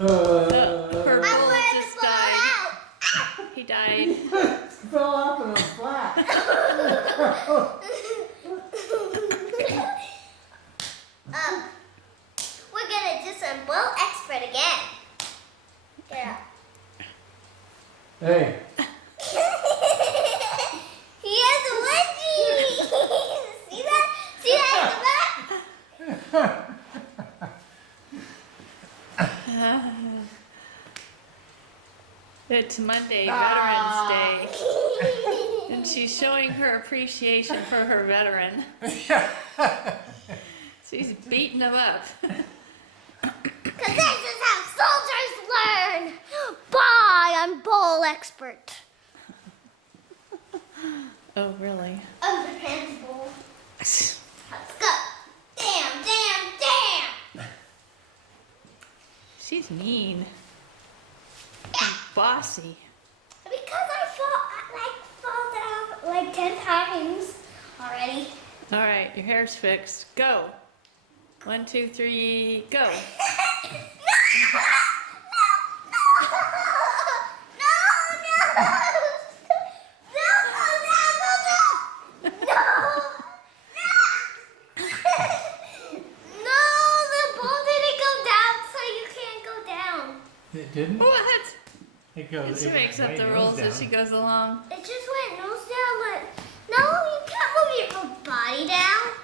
Her I'm roll ready just to fall died. out. He died. Fell off and I'm flat. We're gonna do some blow expert again. Get up. Hey, He has a wedgie. See that? See that in the back? It's Monday, Veterans Day, and she's showing her appreciation for her veteran. She's beating him up. Because this is how soldiers learn. Bye, I'm bowl expert. Oh, really? Underpants bowl. Let's go. Damn, damn, damn. She's mean and bossy. Because I fall down like 10 times already. All right, your hair's fixed. Go. 1, 2, 3, go. it didn't? What? It goes. And she it makes went up the way rules nose as she down. goes along. It just went nose down, but no, you can't move your whole body down.